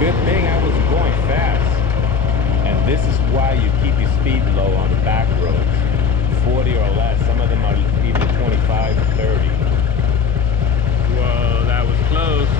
Good thing I was going fast. And this is why you keep your speed low on the back roads. 40 or less. Some of them are even 25 or 30. Whoa, that was close.